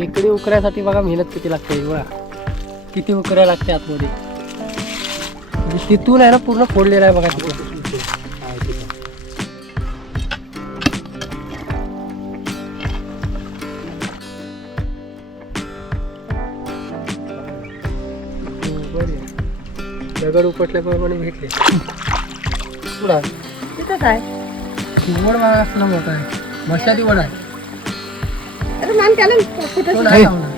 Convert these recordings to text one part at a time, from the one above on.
खेकडी उकरायसाठी बघा मेहनत किती लागते बघा किती उकरायला लागते आतमध्ये. म्हणजे तिथून आहे ना पूर्ण फोडलेलं आहे बघा तिथं. दगड उपटल्याप्रमाणे भेटले. तिथंच आहे. असला मोठा आहे. मशादी वड आहे. अरे मान त्याला कुठं तो नाही लावणार.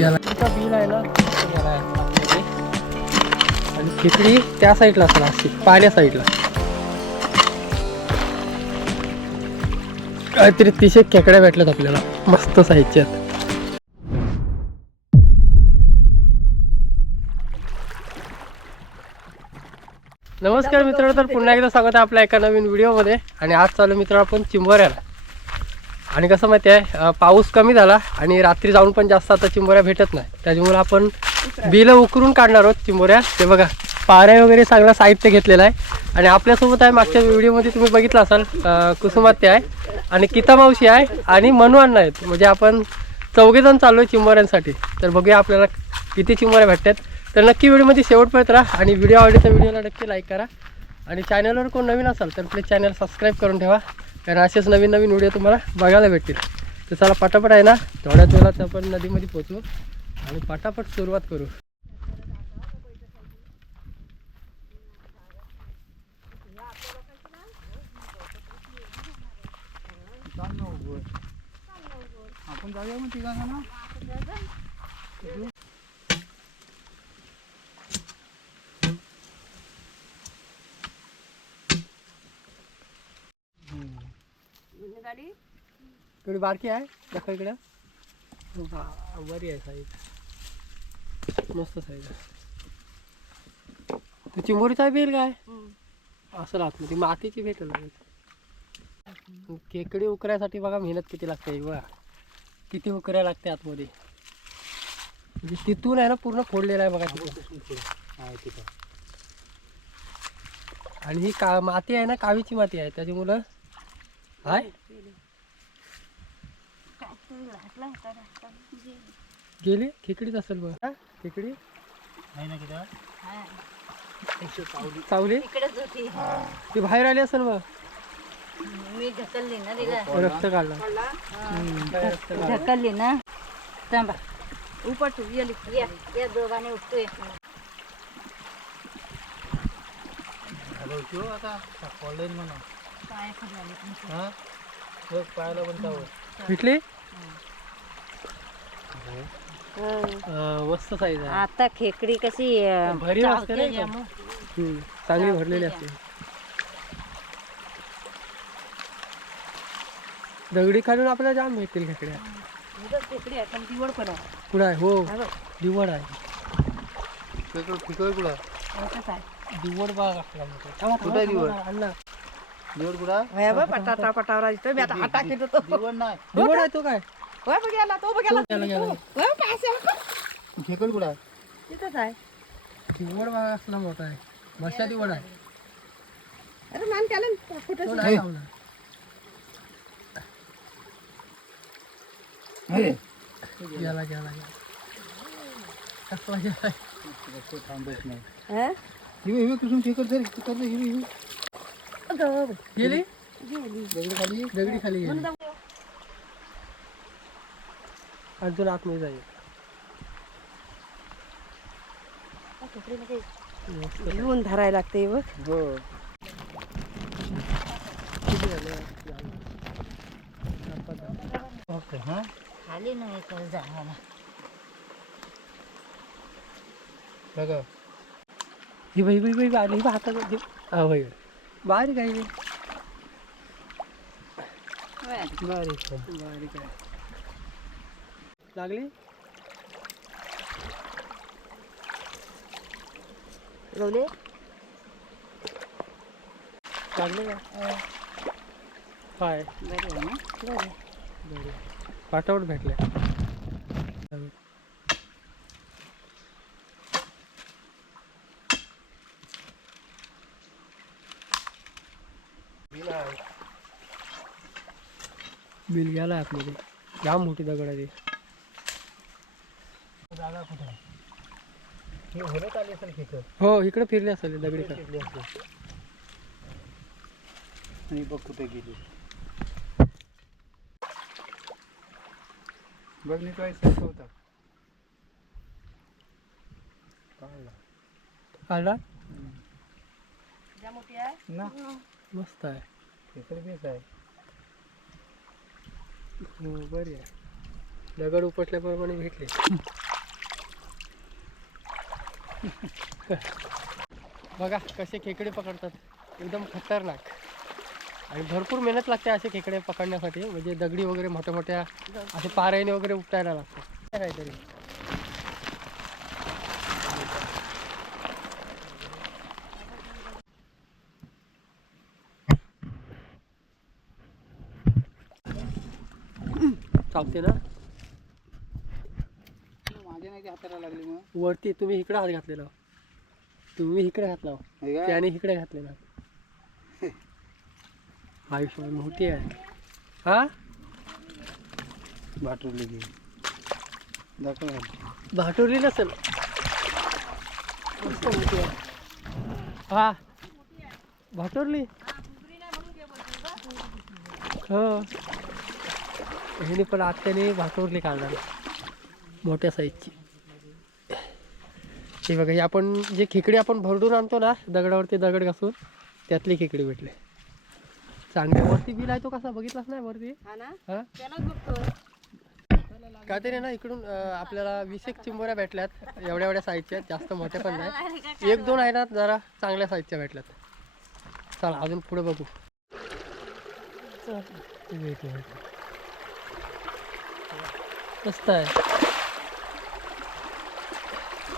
याला इथं बिल आहे ना तो याला आहे आपल्याकडे. आणि खिचडी त्या साईडला असणार अशी पाण्या साईडला काहीतरी तिशे खेकड्या भेटल्यात आपल्याला मस्त साईजच्यात नमस्कार मित्रांनो तर पुन्हा एकदा स्वागत आहे आपल्या एका नवीन व्हिडिओमध्ये. आणि आज चालू मित्र आपण चिंबोऱ्याला. आणि कसं माहिती आहे पाऊस कमी झाला आणि रात्री जाऊन पण जास्त आता चिंबोऱ्या भेटत नाही. त्याच्यामुळे आपण बिलं उकरून काढणार आहोत चिंबोऱ्या. ते बघा पाऱ्या वगैरे सगळं साहित्य घेतलेलं आहे. आणि आपल्यासोबत आहे मागच्या व्हिडिओमध्ये तुम्ही बघितलं असाल कुसुमात्य आहे आणि किता मावशी आहे आणि मनू अण्णा आहेत. म्हणजे आपण चौघेजण चाललो आहे चिंबोऱ्यांसाठी. तर बघूया आपल्याला किती चिंबोऱ्या भेटतात. तर नक्की व्हिडिओमध्ये शेवटपर्यंत राहा आणि व्हिडिओ आवडली तर व्हिडिओला नक्की लाईक करा. आणि चॅनलवर कोण नवीन असाल तर प्लीज चॅनल सबस्क्राईब करून ठेवा कारण असेच नवीन नवीन व्हिडिओ तुम्हाला बघायला भेटतील. तर चला पटापट आहे ना थोड्याच वेळात आपण नदीमध्ये पोचू आणि पटापट सुरुवात करू. आपण जाऊया मग तिघांना गाडी? थोडी बारकी आहे दाखवा इकडं. बा- बरी आहे साईज. मस्त साईज आहे. तू चिंबोरीचा बेल काय? असं आतमध्ये मातीची भेटेल लगेच. खेकडी उकरायसाठी बघा मेहनत किती लागते हे बघा किती उकरायला लागते आतमध्ये? म्हणजे तिथून आहे ना पूर्ण फोडलेलं आहे बघा तिथं. आणि ही का माती आहे ना कावीची माती आहे त्याच्यामुळं गेली खेकडीच असेल बघ हा? खेकडी आहे ना किती चावली ती बाहेर आली असेल बघ मी ढकलली ना तिला रक्त काढला. ढकलली ना थांबा उपट येली या या दोघांनी उठतोय हॅलो आता ऑनलाईन म्हणा पाय खाली तुमचे हा? बघ पाहायला पण जावं भेटली अं, मस्त साईज आहे. आता खेकडी कशी अं, भरीव असते चावते नाही का? जाम. हम्म, चांगली भरलेली असते. दगडी खालून आपल्याला जाम भेटतील खेकड्या. इथं खेकडी आहे पण ती वड पण आहे. कुठं आहे? हो. हा बघ, दिवड आहे. तिकडं कुठं आहे? दिवड बाग असला कुठं आहे दिवड? थांबा, अण्णा. दिवड कुठं होय बघ, पटाटा पटावरा इथं मी आता हात टाकीत होतो. दिवड नाही. दिवड आहे तो काय? होय बघ गेला तो बघ गेला गेला, गेला. होय, पास आहे. बाग असला मोठा आहे. मशा दिवड आहे. अरे मान त्याला कुठं नाही लावणार. हे. गेला गेला गेला. कसला हं? हिवे हिवे कुसुम खेकड धर, हिवे हिवे. अगं. गेली? दगड खाली. दगडी खाली गेली. अजून आतमध्ये जाईल. येऊन धरायला लागते बघ. हो. ओके हा? खाली नाही तर जायला बघा. ही बाई बाई बाई आली हातात बारीक आहे. ही. बारीक आहे, बारीक आहे. लागली? गवले लागले का? काय? बरे आहे ना? बरे पाटावर भेटले बिल गेला आतमध्ये जाम मोठी दगड आहे जागा कुठे? हे आली हो इकडे फिरले असेल दगडी असेल. बघ कुठे गेली. बघ होता. काढला ना. मस्त आहे. हो बरी आहे. दगड उपटल्याप्रमाणे भेटले. बघा कसे खेकडे पकडतात. एकदम खतरनाक. आणि भरपूर मेहनत लागते असे खेकडे पकडण्यासाठी. म्हणजे दगडी वगैरे मोठ्या मोठ्या असे पारायने वगैरे उपटायला लागतात. काहीतरी. ना. माझ्या नाही हाताला लागली मग. वरती तुम्ही इकडे हात घातलेला. तुम्ही इकडे घातला. हे काय? त्याने इकडे घातलेला. आयुष्य मोठी आहे. हा? भाटवली दाखव घाल. भाटोरली नसेल. मस्त मोठी आहे. हा? भाटोरली हो. ह्याने पण आत्याने भाटोरली काढणार. मोठ्या साईजची हे बघा हे आपण जे खेकडी आपण भरडून आणतो ना दगडावरती दगड घासून त्यातली खेकडी भेटले. चांगले वरती बिल आहे तो कसा? बघितलाच नाही वरती? काहीतरी ना इकडून आपल्याला वीस एक चिंबोऱ्या भेटल्यात. एवढ्या एवढ्या साईजच्या जास्त मोठ्या पण नाही. एक दोन आहे ना जरा चांगल्या साईजच्या भेटल्यात. चला अजून पुढे बघू चल, ते भेटले, भेटले. मस्त आहे.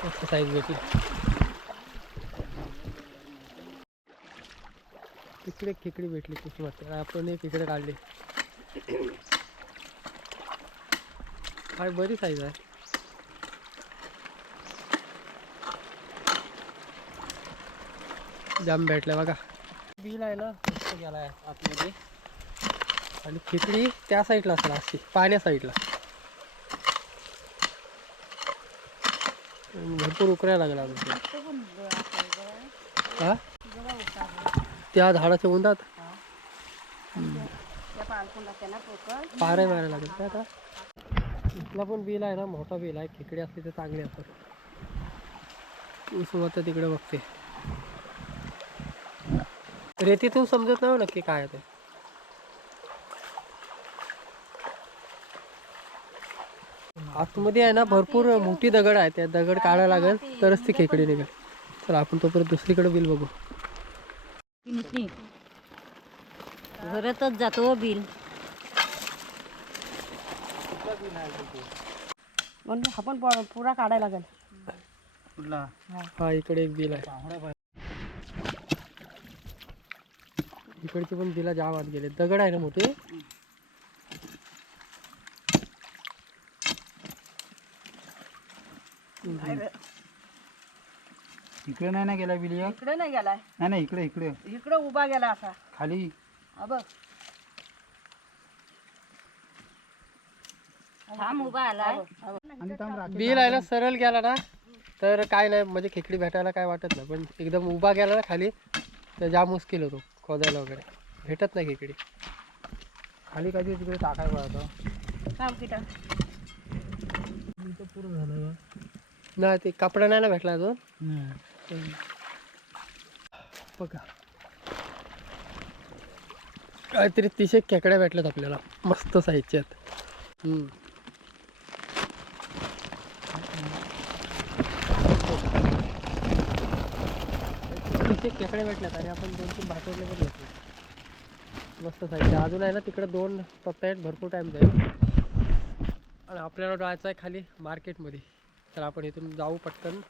मस्त साईज भेटली. तिकडे खेकडी भेटली खूप वाटते आपण एक इकडे काढली. काय बरी साईज आहे. जाम भेटलं बघा. बिल आहे ना गेला आहे आतमध्ये. आणि खिचडी त्या साईडला असणार अशी पाण्या साईडला भरपूर उकरायला लागला हा? त्या झाडाच्या उंदात पारे मारायला लागेल काय आता? इथला पण बिल आहे ना मोठा बिल आहे. खेकडे असले तर चांगले असतात. सुरुवात तिकडे बघते. रेतीतून समजत नाही हो नक्की काय ते. आतमध्ये आहे ना भरपूर मोठी दगड आहे. त्या दगड काढायला लागेल तरच ती खेकडी निघेल. चला आपण तोपर्यंत दुसरीकडे बिल बघू. घरातच जातो हो बिल. म्हणून हा पण प- पुरा काढायला लागेल. हा इकडे एक बिल आहे. इकडची पण बिला जाम आत गेले. दगड आहे ना मोठे? इकडे. नाही ना गेला बिलिया? इकडे नाही गेलाय. नाही नाही इकडे इकडे. इकडे उभा गेला असा. खाली. हा बघ. थांब उभा आलाय. आणि थांब राखी बिल आहे ना सरळ गेला ना तर काय नाही म्हणजे खेकडी भेटायला काय वाटत नाही पण एकदम उभा गेला ना खाली तर जाम मुश्किल होतो खोदायला वगैरे. भेटत नाही खेकडी खाली कधी तिकडे टाकाय पडतो थांब किटा पूर्ण झालं ना ते कपडा नाही ना भेटला अजून? बघा. काहीतरी एक खेकड्या भेटल्यात आपल्याला. मस्त. तीस एक खेकड्या भेटल्यात आणि आपण दोन तीन भाकरले पण घेतले. मस्त साईज अजून आहे ना तिकडे दोन पत्ता आहेत. भरपूर टाईम जाईल. आणि आपल्याला जायचं आहे खाली मार्केटमध्ये तर आपण इथून जाऊ पटकन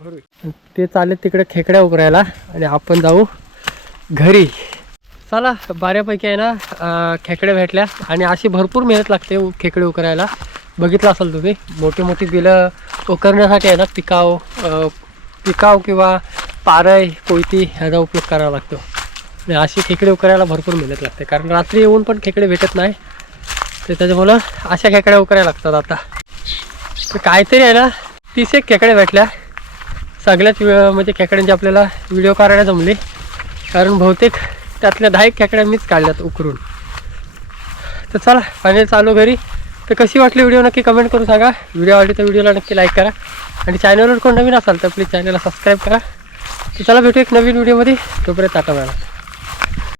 घरी ते चालेल तिकडे खेकड्या उकरायला आणि आपण जाऊ घरी. चला बऱ्यापैकी आहे ना खेकड्या भेटल्या आणि अशी भरपूर मेहनत लागते खेकडे उकरायला. बघितलं असाल तुम्ही मोठी मोठी बिलं उकरण्यासाठी आहे ना पिकाव पिकाव किंवा पारय कोयती ह्याचा उपयोग करावा लागतो. आणि अशी खेकडे उकरायला भरपूर मेहनत लागते कारण रात्री येऊन पण खेकडे भेटत नाही. तर त्याच्यामुळं अशा खेकड्या उकरायला लागतात आता. तर काहीतरी आहे ना तीस एक खेकड्या भेटल्या. सगळ्याच म्हणजे खेकड्यांची आपल्याला व्हिडिओ काढायला जमली. कारण बहुतेक त्यातल्या दहा एक खेकड्या मीच काढल्यात उकरून. तर चला फायनल चालू घरी. तर कशी वाटली व्हिडिओ नक्की कमेंट करून सांगा. व्हिडिओ आवडली तर व्हिडिओला नक्की लाईक करा. आणि चॅनलवर कोण नवीन असाल तर प्लीज चॅनलला सबस्क्राईब करा. तर चला भेटू एक नवीन व्हिडिओमध्ये तोपर्यंत टाटा मॅडम